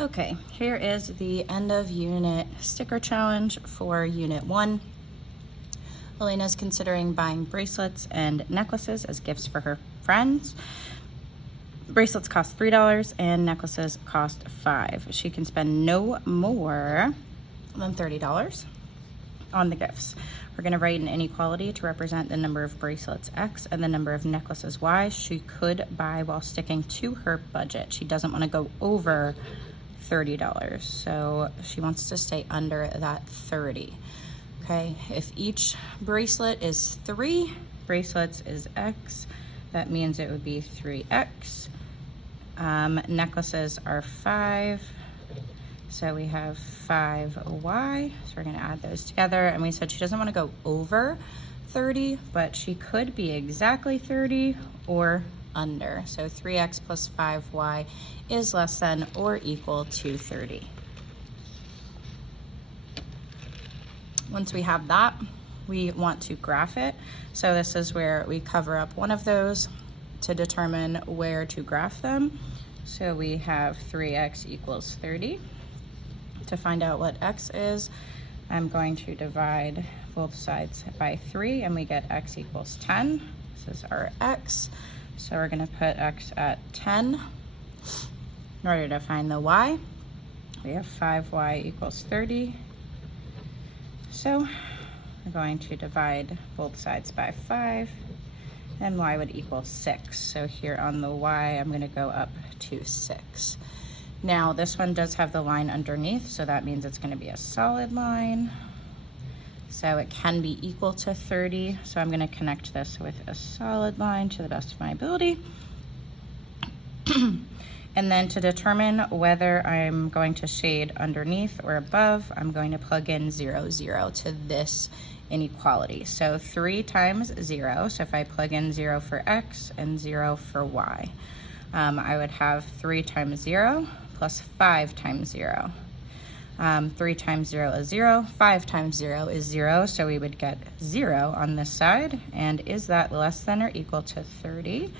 Okay, here is the end of unit sticker challenge for unit 1. Elena's considering buying bracelets and necklaces as gifts for her friends. Bracelets cost $3 and necklaces cost $5. She can spend no more than $30 on the gifts. We're going to write an inequality to represent the number of bracelets X and the number of necklaces Y she could buy while sticking to her budget. She doesn't want to go over $30, so she wants to stay under that 30. Okay, if each bracelet is 3 bracelets is X, that means it would be 3X. Necklaces are 5, so we have 5Y, so we're gonna add those together. And we said she doesn't want to go over 30, but she could be exactly 30 or under. So 3X plus 5Y is less than or equal to 30. Once we have that, we want to graph it. So this is where we cover up one of those to determine where to graph them. So we have 3X equals 30. To find out what X is, I'm going to divide both sides by 3 and we get X equals 10. This is our X. So we're going to put X at 10. In order to find the Y, we have 5Y equals 30. So we're going to divide both sides by 5 and Y would equal 6. So here on the Y, I'm going to go up to 6. Now this one does have the line underneath, so that means it's going to be a solid line. So it can be equal to 30. So I'm going to connect this with a solid line to the best of my ability. And then to determine whether I'm going to shade underneath or above, I'm going to plug in 0, 0 to this inequality. So 3 times 0, so if I plug in 0 for X and 0 for Y, I would have 3 times 0 plus 5 times 0. 3 times 0 is 0, 5 times 0 is 0, so we would get 0 on this side. And is that less than or equal to 30?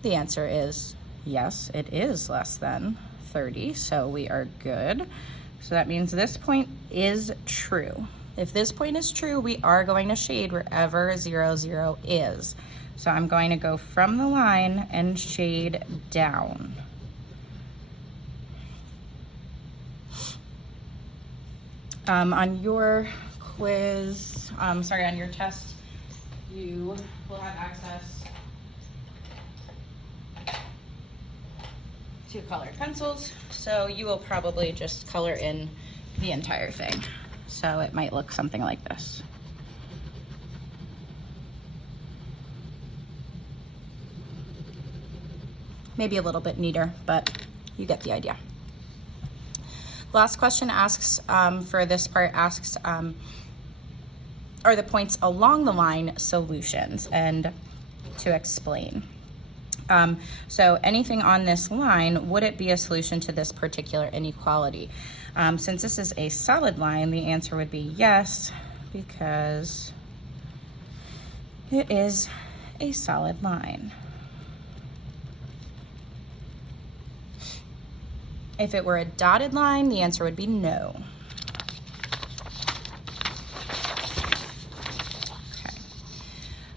The answer is yes, it is less than 30, so we are good. So that means this point is true. If this point is true, we are going to shade wherever 0, 0 is. So I'm going to go from the line and shade down. On your quiz, on your test, you will have access to colored pencils. So you will probably just color in the entire thing. So it might look something like this. Maybe a little bit neater, but you get the idea. Last question asks, for this part, asks, are the points along the line solutions? And to explain. So anything on this line, would it be a solution to this particular inequality? Since this is a solid line, the answer would be yes, because it is a solid line. If it were a dotted line, the answer would be no.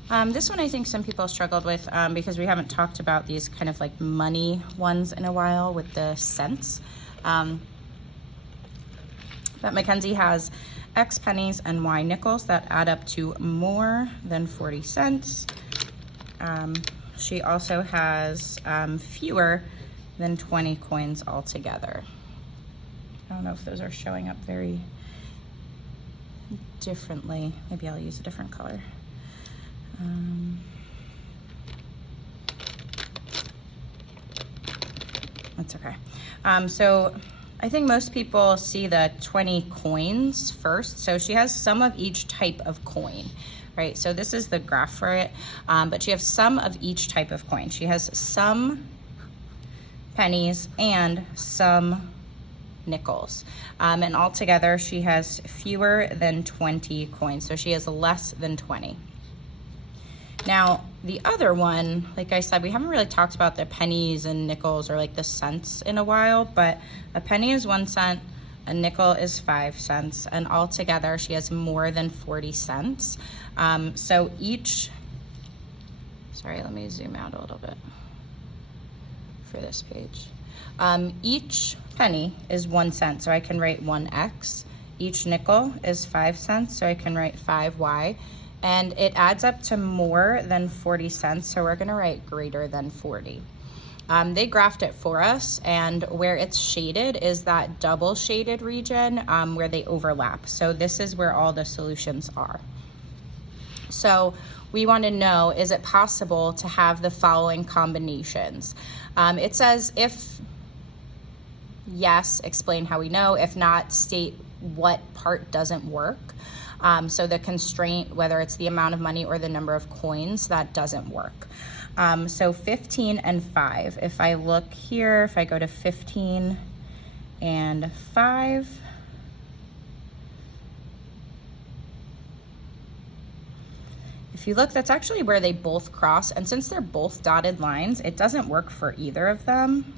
Okay. This one I think some people struggled with because we haven't talked about these kind of like money ones in a while with the cents. But Mackenzie has X pennies and Y nickels that add up to more than 40 cents. She also has fewer than 20 coins altogether. I don't know if those are showing up very differently. Maybe I'll use a different color. That's okay. So I think most people see the 20 coins first. So she has some of each type of coin, right? So this is the graph for it, but she has some of each type of coin. She has some pennies and some nickels. And altogether she has fewer than 20 coins. So she has less than 20. Now, the other one, like I said, we haven't really talked about the pennies and nickels or like the cents in a while, but a penny is 1 cent, a nickel is 5 cents, and altogether she has more than 40 cents. So each, sorry, let me zoom out a little bit for this page. Each penny is 1 cent, so I can write 1x. Each nickel is 5 cents, so I can write 5y. And it adds up to more than 40 cents, so we're gonna write greater than 40. They graphed it for us, and where it's shaded is that double shaded region where they overlap. So this is where all the solutions are. So we want to know, is it possible to have the following combinations? It says if yes, explain how we know. If not, state what part doesn't work. So the constraint, whether it's the amount of money or the number of coins, that doesn't work. So 15 and 5. If I look here, if I go to 15 and 5, if you look, that's actually where they both cross. And since they're both dotted lines, it doesn't work for either of them.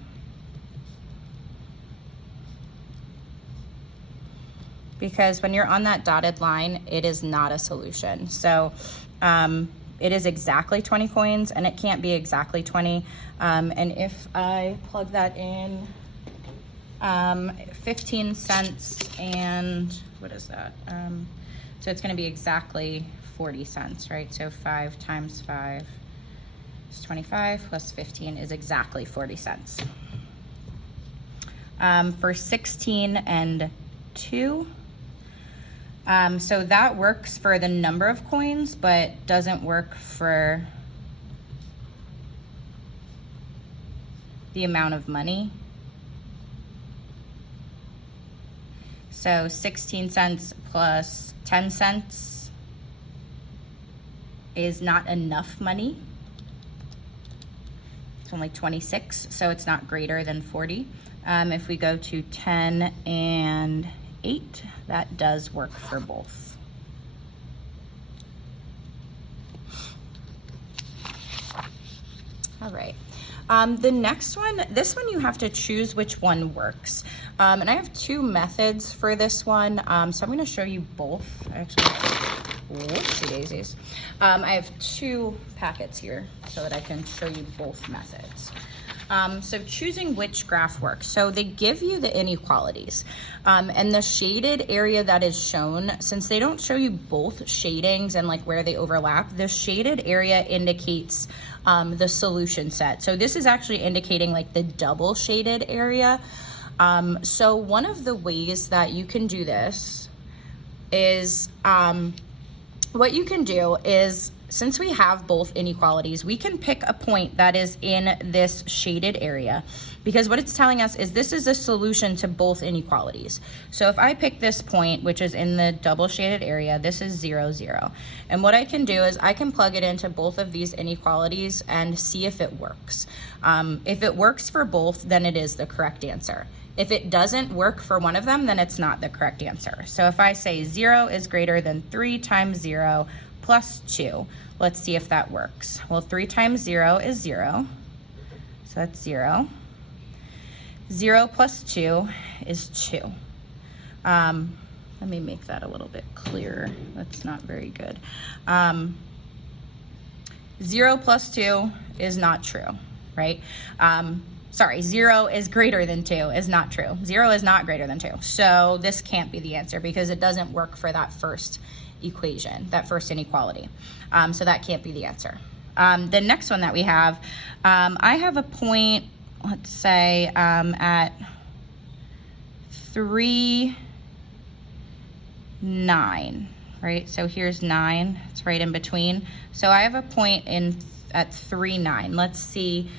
Because when you're on that dotted line, it is not a solution. So it is exactly 20 coins, and it can't be exactly 20. And if I plug that in, 15 cents and what is that? So it's gonna be exactly 40 cents, right? So 5 times 5 is 25 plus 15 is exactly 40 cents. For 16 and 2, so that works for the number of coins, but doesn't work for the amount of money. So 16 cents plus 10 cents is not enough money. It's only 26, so it's not greater than 40. If we go to 10 and 8, that does work for both. All right. The next one, this one you have to choose which one works. And I have 2 methods for this one. So I'm going to show you both. Actually, whoopsie daisies. I have 2 packets here so that I can show you both methods. So choosing which graph works. So they give you the inequalities. And the shaded area that is shown, since they don't show you both shadings and like where they overlap, the shaded area indicates the solution set. So this is actually indicating like the double shaded area. So one of the ways that you can do this is, what you can do is, since we have both inequalities, we can pick a point that is in this shaded area, because what it's telling us is this is a solution to both inequalities. So if I pick this point, which is in the double shaded area, this is 0, 0. And what I can do is I can plug it into both of these inequalities and see if it works. If it works for both, then it is the correct answer. If it doesn't work for one of them, then it's not the correct answer. So if I say 0 is greater than 3 times 0 plus 2, let's see if that works. Well, 3 times 0 is 0, so that's 0. 0 plus 2 is 2. Let me make that a little bit clearer. That's not very good. 0 plus 2 is not true, right? Sorry, 0 is greater than 2 is not true. 0 is not greater than 2. So this can't be the answer because it doesn't work for that first equation, that first inequality. So that can't be the answer. The next one that we have, I have a point, let's say at 3, 9, right? So here's 9, it's right in between. So I have a point at 3, 9. Let's see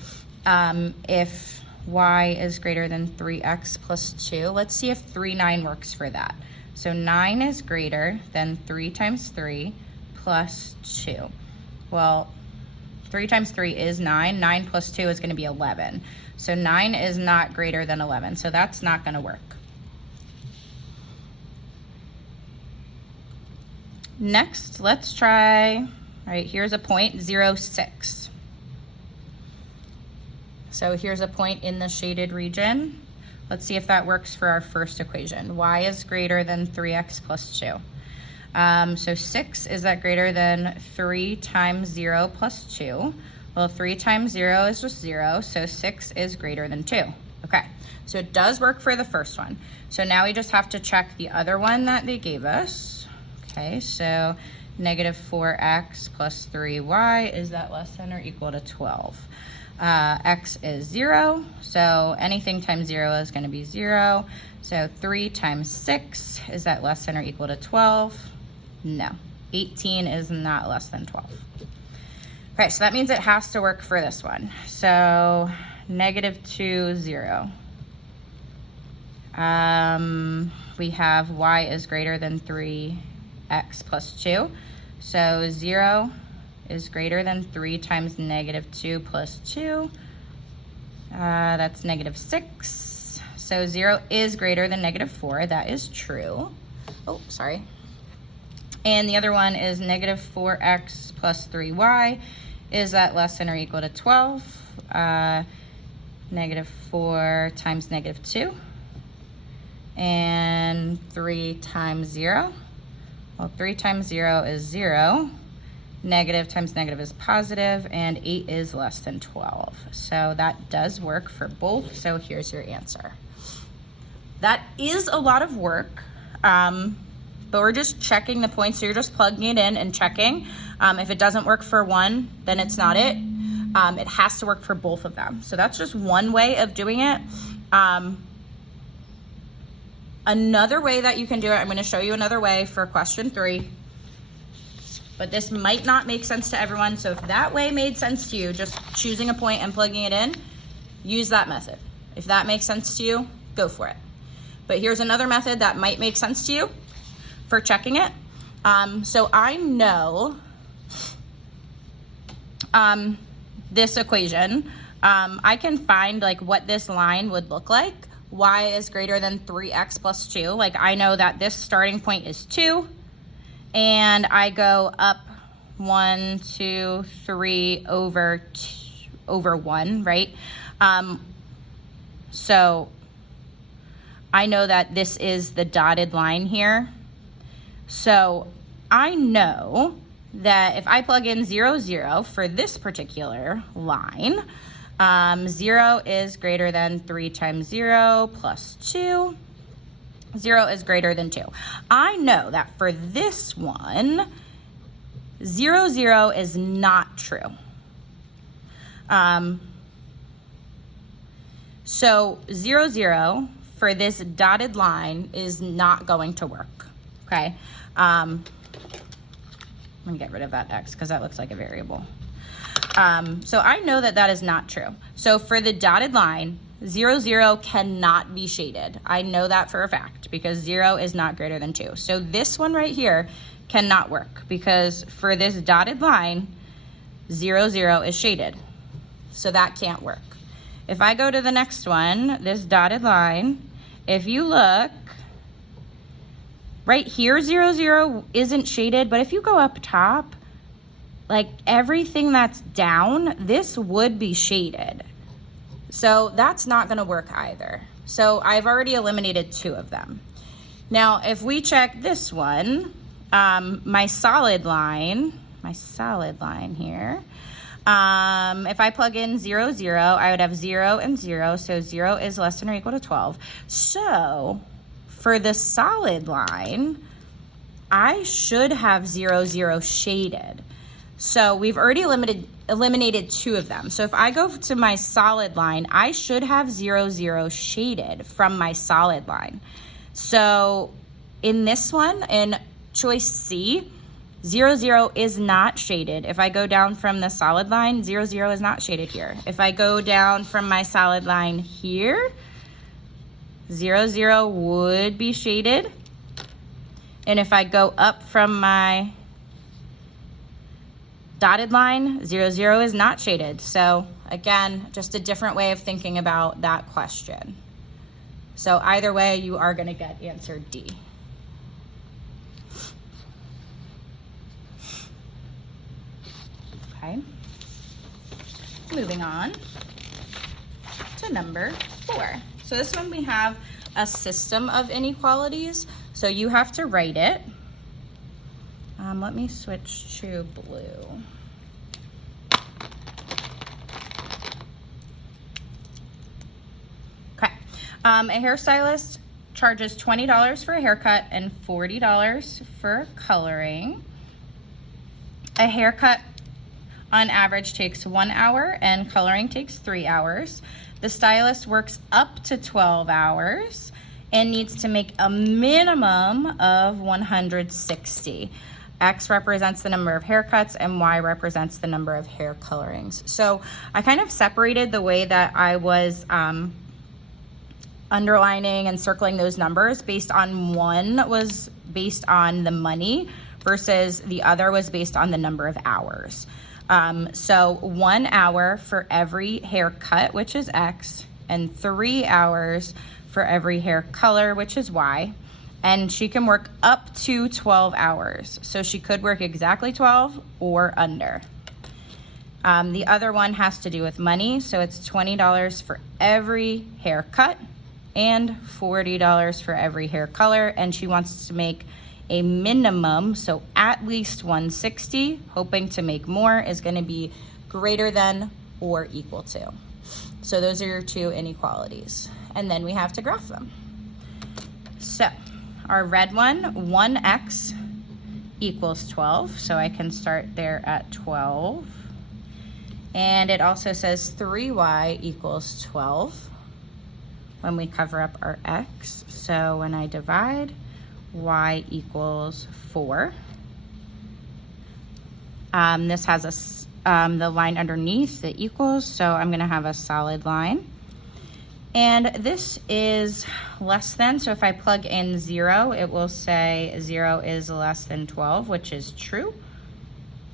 if y is greater than 3x plus 2. Let's see if 3, 9 works for that. So 9 is greater than 3 times 3 plus 2. Well, 3 times 3 is 9. 9 plus 2 is going to be 11. So 9 is not greater than 11. So that's not going to work. Next, let's try right? Here's a point, 0, 6. So here's a point in the shaded region. Let's see if that works for our first equation. Y is greater than 3x plus 2. So 6, is that greater than 3 times 0 plus 2? Well, 3 times 0 is just 0, so 6 is greater than 2. Okay, so it does work for the first one. So now we just have to check the other one that they gave us. Okay, so negative 4x plus 3y, is that less than or equal to 12? X is 0, so anything times 0 is going to be 0. So 3 times 6, is that less than or equal to 12? No, 18 is not less than 12. Okay, so that means it has to work for this one. So negative 2, 0. We have y is greater than 3x plus 2. So 0 is greater than 3 times negative 2 plus 2. That's negative 6. So 0 is greater than negative 4. That is true. Oh, sorry. And the other one is negative 4x plus 3y. Is that less than or equal to 12? Negative 4 times negative 2. And 3 times 0. Well, 3 times 0 is 0. Negative times negative is positive, and 8 is less than 12. So that does work for both. So here's your answer. That is a lot of work, but we're just checking the points. So you're just plugging it in and checking. If it doesn't work for one, then it's not it. It has to work for both of them. So that's just one way of doing it. Another way that you can do it, I'm going to show you another way for question 3. But this might not make sense to everyone. So if that way made sense to you, just choosing a point and plugging it in, use that method. If that makes sense to you, go for it. But here's another method that might make sense to you for checking it. So I know this equation. I can find like what this line would look like. Y is greater than 3x plus 2. Like I know that this starting point is 2. And I go up 1, 2, 3 over 1, right? So I know that this is the dotted line here. So I know that if I plug in 0, 0 for this particular line, 0 is greater than 3 times 0 plus 2. 0 is greater than 2. I know that for this one, 0, 0 is not true. So 0, 0 for this dotted line is not going to work, okay? I'm gonna get rid of that x because that looks like a variable. So I know that that is not true. So for the dotted line, 0, 0 cannot be shaded. I know that for a fact because 0 is not greater than 2. So this one right here cannot work because for this dotted line, 0, 0 is shaded. So that can't work. If I go to the next one, this dotted line, if you look, right here, 0, 0 isn't shaded, but if you go up top, like everything that's down, this would be shaded. So that's not gonna work either. So I've already eliminated 2 of them. Now, if we check this one, my solid line here, if I plug in 0, 0, I would have 0 and 0, so 0 is less than or equal to 12. So for the solid line, I should have 0, 0 shaded. So we've already eliminated 2 of them. So if I go to my solid line, I should have 0, 0 shaded from my solid line. So in this one, in choice C, 0, 0 is not shaded. If I go down from the solid line, 0, 0 is not shaded here. If I go down from my solid line here, 0, 0 would be shaded. And if I go up from my dotted line, 0, 0 is not shaded. So again, just a different way of thinking about that question. So either way, you are going to get answer D. Okay. Moving on to number 4. So this one we have a system of inequalities. So you have to write it. Let me switch to blue. Okay. A hairstylist charges $20 for a haircut and $40 for coloring. A haircut on average takes 1 hour and coloring takes 3 hours. The stylist works up to 12 hours and needs to make a minimum of 160. X represents the number of haircuts and Y represents the number of hair colorings. So I kind of separated the way that I was underlining and circling those numbers based on one was based on the money versus the other was based on the number of hours. So 1 hour for every haircut, which is X, and 3 hours for every hair color, which is Y. And she can work up to 12 hours. So she could work exactly 12 or under. The other one has to do with money. So it's $20 for every haircut and $40 for every hair color. And she wants to make a minimum, so at least 160, hoping to make more, is going to be greater than or equal to. So those are your two inequalities. And then we have to graph them. So our red one, 1x equals 12. So I can start there at 12. And it also says 3y equals 12 when we cover up our x. So when I divide, y equals 4. This has the line underneath the equals, so I'm going to have a solid line. And this is less than, so if I plug in 0, it will say 0 is less than 12, which is true.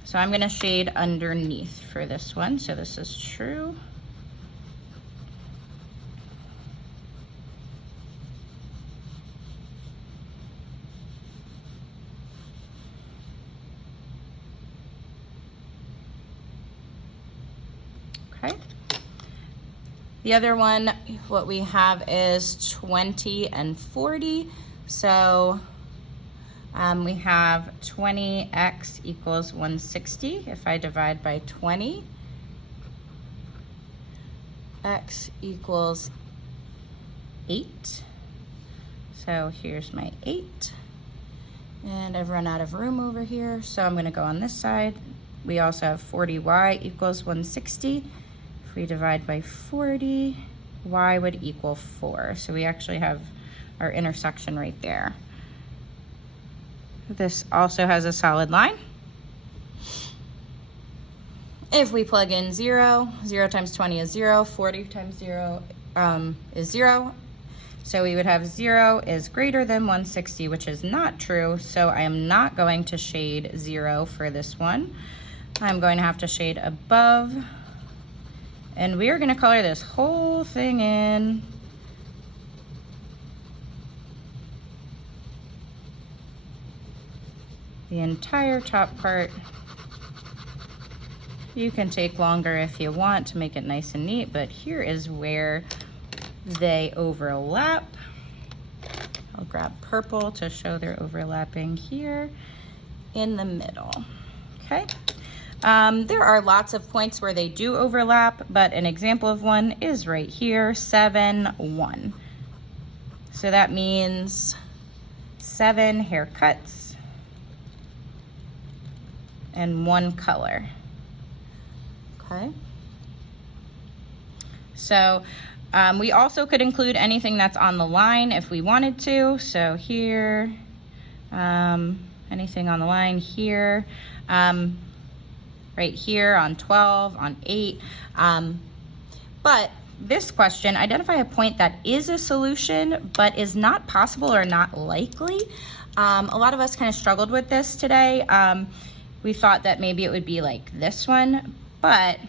So I'm going to shade underneath for this one, so this is true. Okay. The other one, what we have is 20 and 40. So we have 20x equals 160. If I divide by 20, x equals 8. So here's my 8. And I've run out of room over here, so I'm going to go on this side. We also have 40y equals 160. If we divide by 40, y would equal 4. So we actually have our intersection right there. This also has a solid line. If we plug in 0, 0 times 20 is 0, 40 times 0 is 0. So we would have 0 is greater than 160, which is not true. So I am not going to shade 0 for this one. I'm going to have to shade above. And we are going to color this whole thing in. The entire top part. You can take longer if you want to make it nice and neat, but here is where they overlap. I'll grab purple to show they're overlapping here in the middle. Okay. There are lots of points where they do overlap, but an example of one is right here, 7, 1. So that means 7 haircuts and 1 color. Okay. So we also could include anything that's on the line if we wanted to. So here, anything on the line here, right here on 12, on 8. But this question, identify a point that is a solution but is not possible or not likely. A lot of us kind of struggled with this today. We thought that maybe it would be like this one, but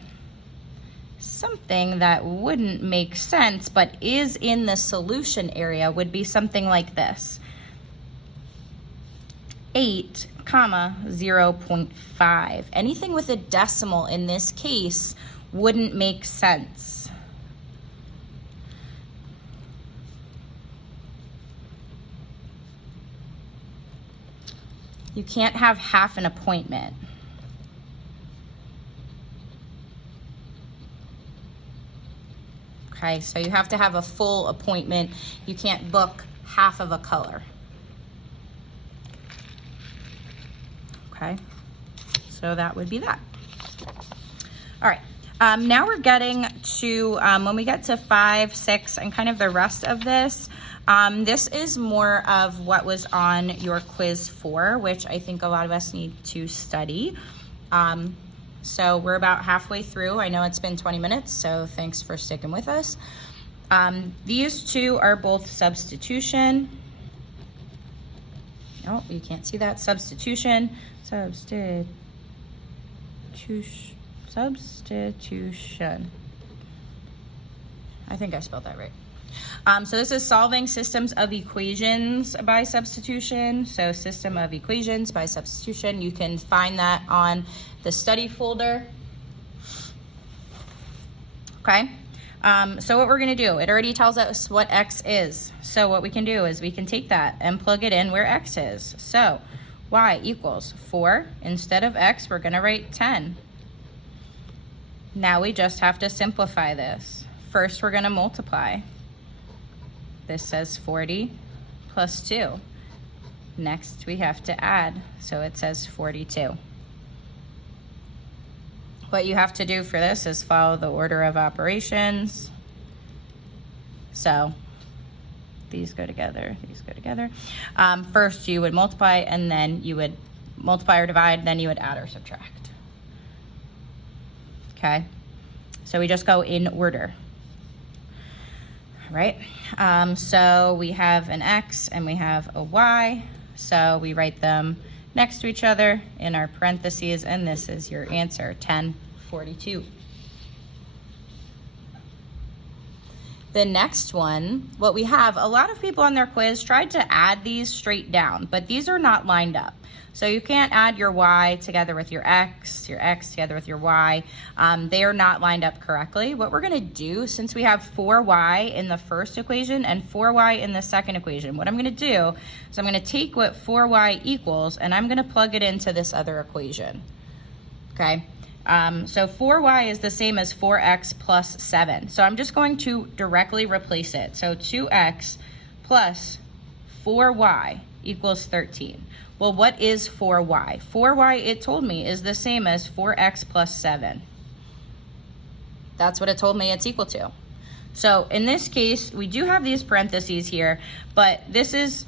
something that wouldn't make sense but is in the solution area would be something like this. 8, comma, 0.5. Anything with a decimal in this case wouldn't make sense. You can't have half an appointment. Okay, so you have to have a full appointment. You can't book half of a color. Okay, so that would be that. All right, now we're getting to, when we get to 5, 6, and kind of the rest of this, this is more of what was on your quiz 4, which I think a lot of us need to study. So we're about halfway through. I know it's been 20 minutes, so thanks for sticking with us. These two are both substitution. Oh, you can't see that. Substitution. Substitution. I think I spelled that right. So this is solving systems of equations by substitution. So system of equations by substitution. You can find that on the study folder. Okay. So what we're going to do, it already tells us what x is. So what we can do is we can take that and plug it in where x is. So y equals 4. Instead of x, we're going to write 10. Now we just have to simplify this. First, we're going to multiply. This says 40 plus 2. Next, we have to add. So it says 42. What you have to do for this is follow the order of operations. So these go together, these go together. First you would multiply, and then you would multiply or divide, then you would add or subtract. Okay, so we just go in order. All right, so we have an x and we have a y, so we write them next to each other in our parentheses, and this is your answer, 1042. The next one, what we have, a lot of people on their quiz tried to add these straight down, but these are not lined up. So you can't add your y together with your x together with your y. They are not lined up correctly. What we're gonna do, since we have 4y in the first equation and 4y in the second equation, what I'm gonna do is I'm gonna take what 4y equals and I'm gonna plug it into this other equation, okay? So 4y is the same as 4x plus 7. So I'm just going to directly replace it. So 2x plus 4y equals 13. Well, what is 4y? 4y, it told me, is the same as 4x plus 7. That's what it told me it's equal to. So in this case, we do have these parentheses here, but this is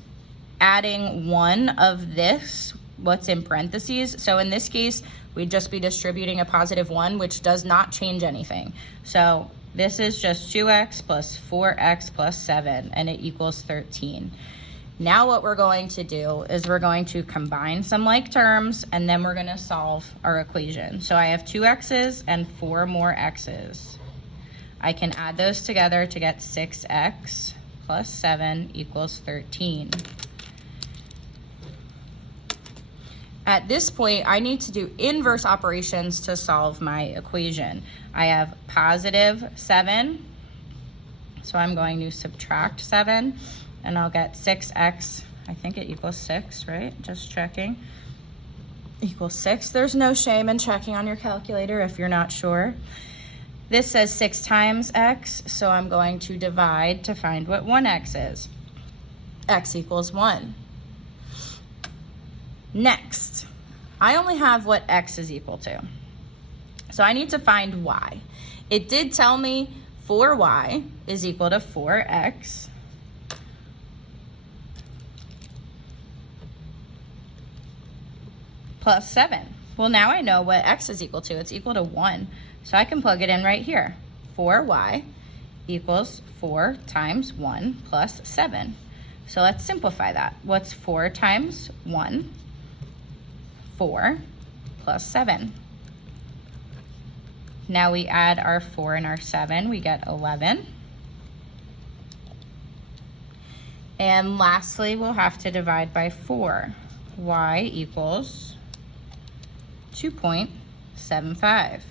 adding one of this, what's in parentheses. So in this case, we'd just be distributing a positive 1, which does not change anything. So this is just 2x plus 4x plus 7, and it equals 13. Now what we're going to do is we're going to combine some like terms, and then we're going to solve our equation. So I have 2 x's and 4 more x's. I can add those together to get 6x plus 7 equals 13. At this point, I need to do inverse operations to solve my equation. I have positive 7, so I'm going to subtract 7, and I'll get 6x, I think it equals 6, right? Just checking. Equals 6. There's no shame in checking on your calculator if you're not sure. This says 6 times x, so I'm going to divide to find what 1x is. X equals 1. Next, I only have what x is equal to. So I need to find y. It did tell me 4y is equal to 4x plus 7. Well, now I know what x is equal to. It's equal to 1. So I can plug it in right here. 4y equals 4 times 1 plus 7. So let's simplify that. What's 4 times 1? 4 plus 7. Now we add our 4 and our 7, we get 11. And lastly, we'll have to divide by 4. y equals 2.75.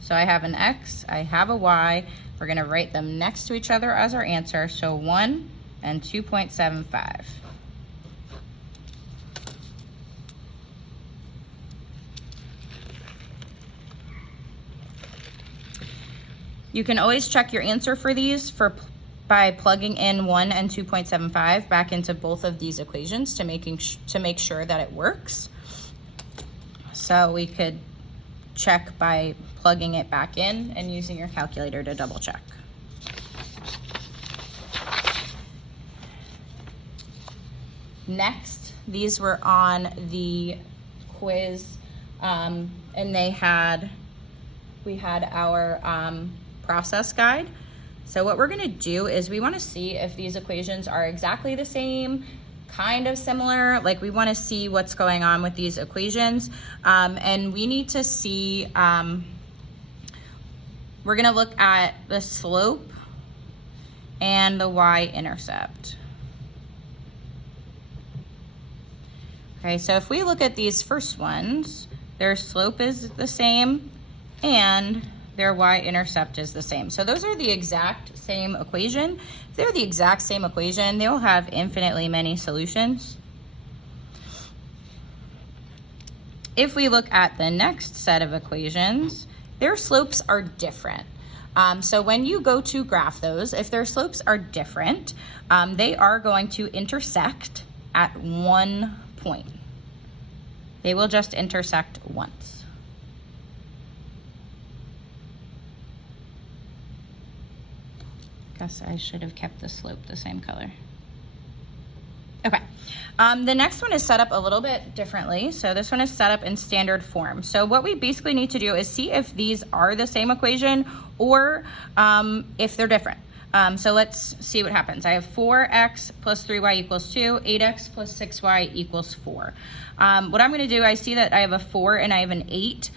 So I have an x, I have a y. We're gonna write them next to each other as our answer. So 1 and 2.75. You can always check your answer for these by plugging in 1 and 2.75 back into both of these equations to make sure that it works. So we could check by plugging it back in and using your calculator to double check. Next, these were on the quiz, and we had our process guide. So what we're gonna do is we wanna see if these equations are exactly the same, kind of similar, like we wanna see what's going on with these equations. And we need to see, we're gonna look at the slope and the y-intercept. Okay, so if we look at these first ones, their slope is the same and their y-intercept is the same. So those are the exact same equation. If they're the exact same equation, they'll have infinitely many solutions. If we look at the next set of equations, their slopes are different. So when you go to graph those, if their slopes are different, they are going to intersect at one point. They will just intersect once. Guess I should have kept the slope the same color. Okay, the next one is set up a little bit differently. So this one is set up in standard form. So what we basically need to do is see if these are the same equation or if they're different. So let's see what happens. I have 4x plus 3y equals 2, 8x plus 6y equals 4. What I'm gonna do, I see that I have a 4 and I have an 8.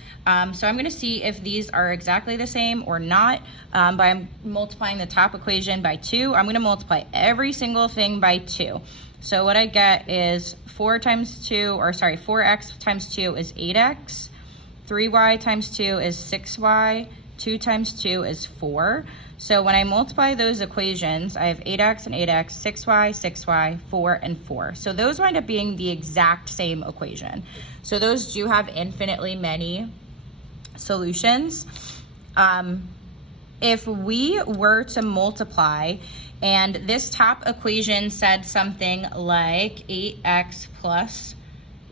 So I'm gonna see if these are exactly the same or not by multiplying the top equation by 2. I'm gonna multiply every single thing by 2. So what I get is 4x times 2 is 8x, 3y times 2 is 6y, 2 times 2 is 4. So when I multiply those equations, I have 8x and 8x, 6y, 6y, 4, and 4. So those wind up being the exact same equation. So those do have infinitely many solutions. If we were to multiply, and this top equation said something like 8x plus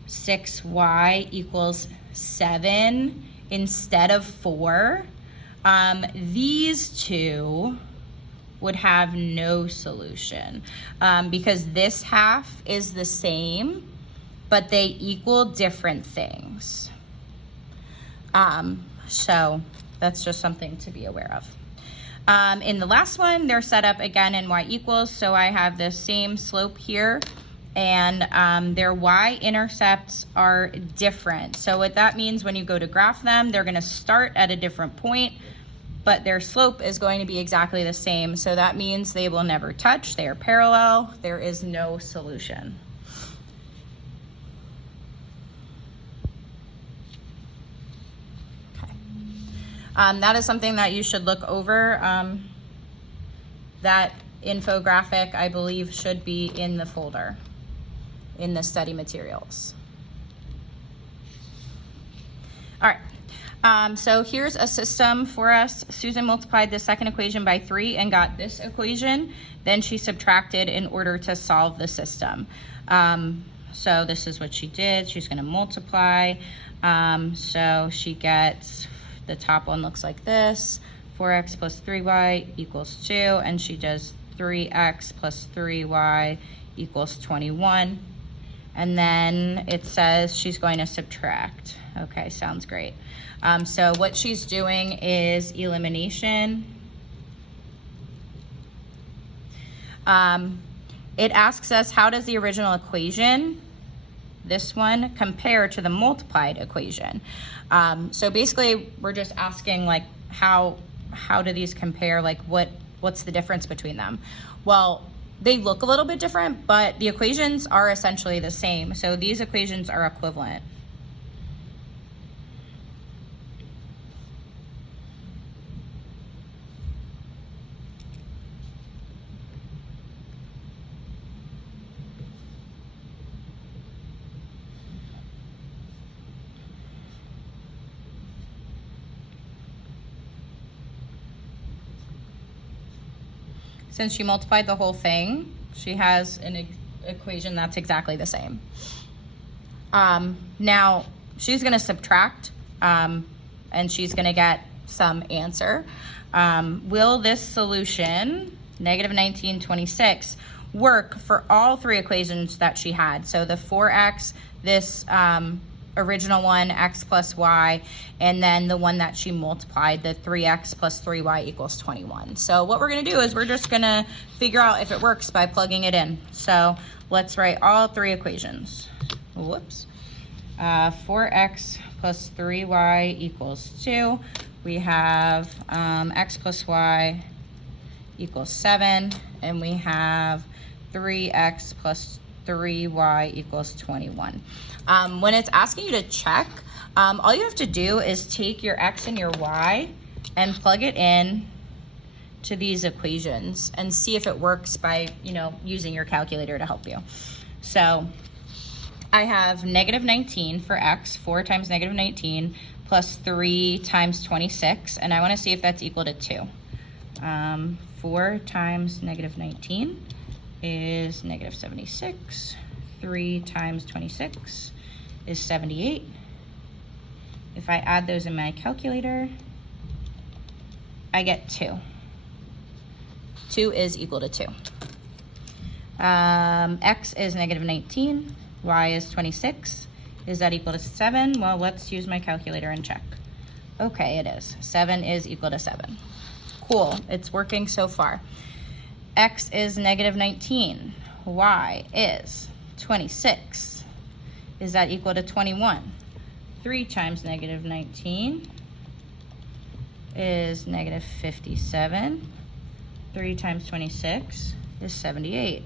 6y equals 7 instead of 4, these two would have no solution because this half is the same, but they equal different things. So that's just something to be aware of. In the last one, they're set up again in y equals, so I have the same slope here, and their y-intercepts are different. So what that means when you go to graph them, they're gonna start at a different point, but their slope is going to be exactly the same. So that means they will never touch, they are parallel, there is no solution. That is something that you should look over. That infographic, I believe, should be in the folder in the study materials. All right, so here's a system for us. Susan multiplied the second equation by 3 and got this equation. Then she subtracted in order to solve the system. So this is what she did. She's gonna multiply. So she gets, the top one looks like this, 4x plus 3y equals 2, and she does 3x plus 3y equals 21. And then it says she's going to subtract. Okay, sounds great. So what she's doing is elimination. It asks us, how does the original equation, this one, compare to the multiplied equation? So basically we're just asking, like, how do these compare? Like, what's the difference between them? Well, They look a little bit different, but the equations are essentially the same. So these equations are equivalent. Since she multiplied the whole thing, she has an equation that's exactly the same. Now, she's going to subtract, and she's going to get some answer. Will this solution, negative 1926, work for all three equations that she had? So the 4x, this original one, x plus y, and then the one that she multiplied, the 3x plus 3y equals 21. So what we're going to do is we're just going to figure out if it works by plugging it in. So let's write all three equations. Whoops. 4x plus 3y equals 2. We have x plus y equals 7, and we have 3x plus 3y equals 21. When it's asking you to check, all you have to do is take your x and your y and plug it in to these equations and see if it works by, using your calculator to help you. So I have negative 19 for x, 4 times negative 19, plus 3 times 26, and I want to see if that's equal to 2. 4 times negative 19 is negative 76. 3 times 26 is 78. If I add those in my calculator, I get 2. 2 is equal to 2. X is negative 19. Y is 26. Is that equal to 7? Well, let's use my calculator and check. Okay, it is. 7 is equal to 7. Cool, it's working so far. X is negative 19. Y is 26. Is that equal to 21? 3 times negative 19 is negative 57. 3 times 26 is 78.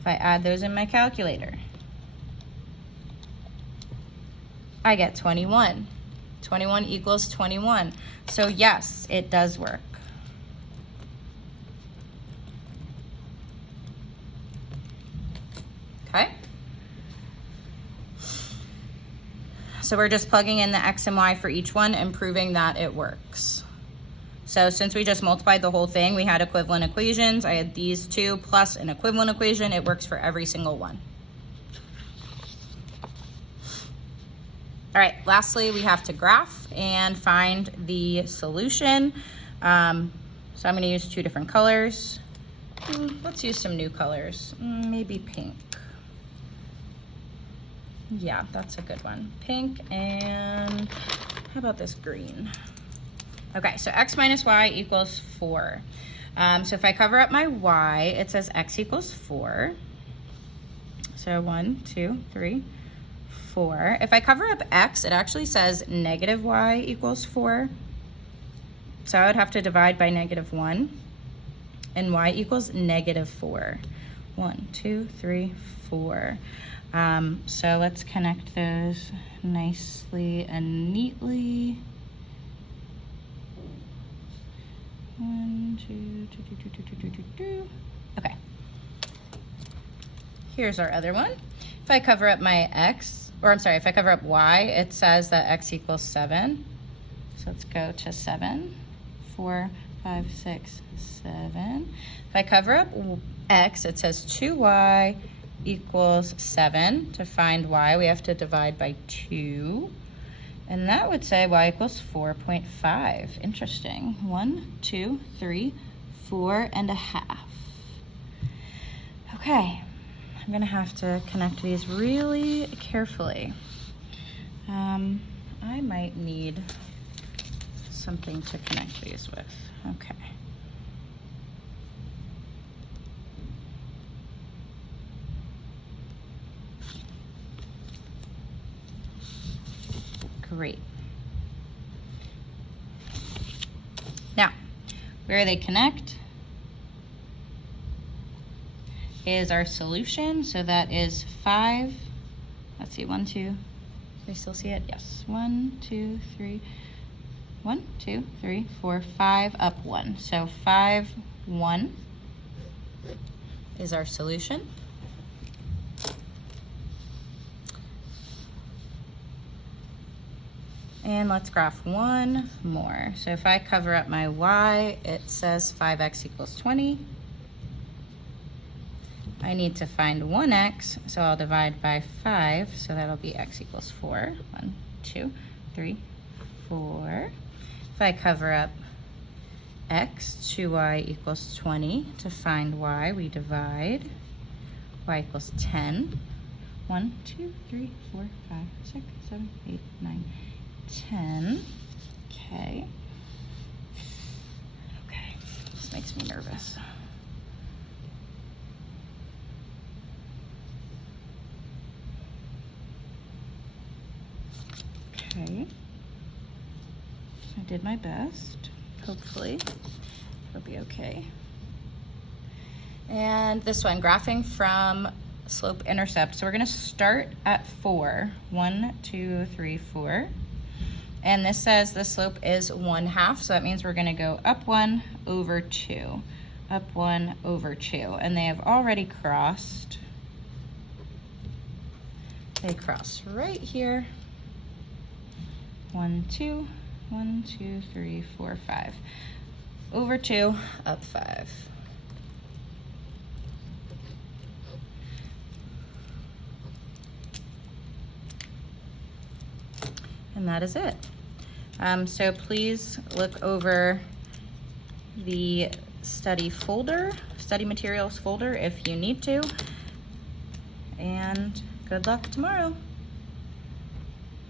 If I add those in my calculator, I get 21. 21 equals 21. So yes, it does work. Okay. So we're just plugging in the x and y for each one and proving that it works. So since we just multiplied the whole thing, we had equivalent equations. I had these two plus an equivalent equation. It works for every single one. All right, lastly, we have to graph and find the solution. So I'm gonna use 2 different colors. Let's use some new colors, maybe pink. Yeah, that's a good one. Pink, and how about this green? Okay, so x minus y equals 4. So if I cover up my y, it says x equals 4. So 1, 2, 3, 4. If I cover up x, it actually says negative y equals 4. So I would have to divide by negative 1. And y equals negative 4. 1, 2, 3, 4. So let's connect those nicely and neatly. 1, 2. Okay. Here's our other one. If I cover up my x, or I'm sorry, if I cover up y, it says that x equals 7. So let's go to 7. 4, 5, 6, 7. If I cover up x, it says 2y equals 7. To find y, we have to divide by 2. And that would say y equals 4.5. Interesting. 1, 2, 3, 4.5. Okay, I'm gonna have to connect these really carefully. I might need something to connect these with. Okay. Great. Now, where they connect, is our solution. So that is 5. Let's see, 1, 2. Do we still see it? Yes. 1, 2, 3. 1, 2, 3, 4, 5, up 1. So 5, 1 is our solution. And let's graph one more. So if I cover up my y, it says 5x equals 20. I need to find 1x, so I'll divide by 5, so that'll be x equals 4. 1, 2, 3, 4. If I cover up x, 2y equals 20. To find y, we divide. Y equals 10. 1, 2, 3, 4, 5, 6, 7, 8, 9, 10. Okay. Okay, this makes me nervous. Okay. I did my best. Hopefully it'll be okay. And this one, graphing from slope intercept. So we're gonna start at 4. 1, 2, 3, 4. And this says the slope is 1/2, so that means we're gonna go up 1 over 2. Up 1 over 2. And they have already crossed. They cross right here. 1, 2, 1, 2, 3, 4, 5. Over 2, up 5. And that is it. So please look over the study materials folder if you need to. And good luck tomorrow.